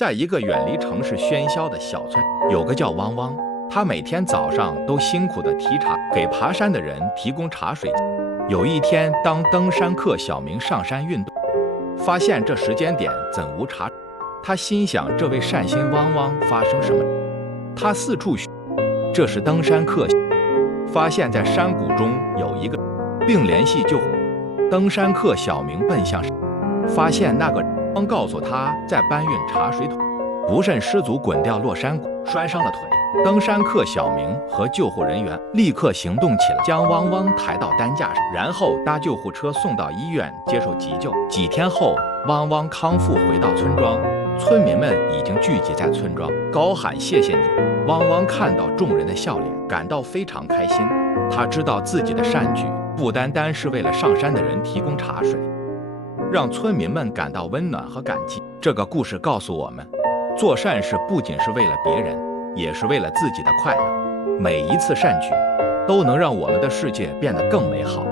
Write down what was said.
在一个远离城市喧嚣的小村，有个叫汪汪，他每天早上都辛苦地提茶，给爬山的人提供茶水。有一天，当登山客小明上山运动，发现这时间点怎无茶，他心想这位善心汪汪发生什么？他四处寻，这时登山客发现在山谷中有一个，并联系救护。登山客小明奔向山，发现那个人告诉他在搬运茶水桶，不慎失足滚掉落山谷，摔伤了腿。登山客小明和救护人员立刻行动起来，将汪汪抬到担架上，然后搭救护车送到医院接受急救。几天后，汪汪康复回到村庄，村民们已经聚集在村庄，高喊谢谢你。汪汪看到众人的笑脸，感到非常开心。他知道自己的善举不单单是为了上山的人提供茶水，让村民们感到温暖和感激。这个故事告诉我们，做善事不仅是为了别人，也是为了自己的快乐。每一次善举都能让我们的世界变得更美好。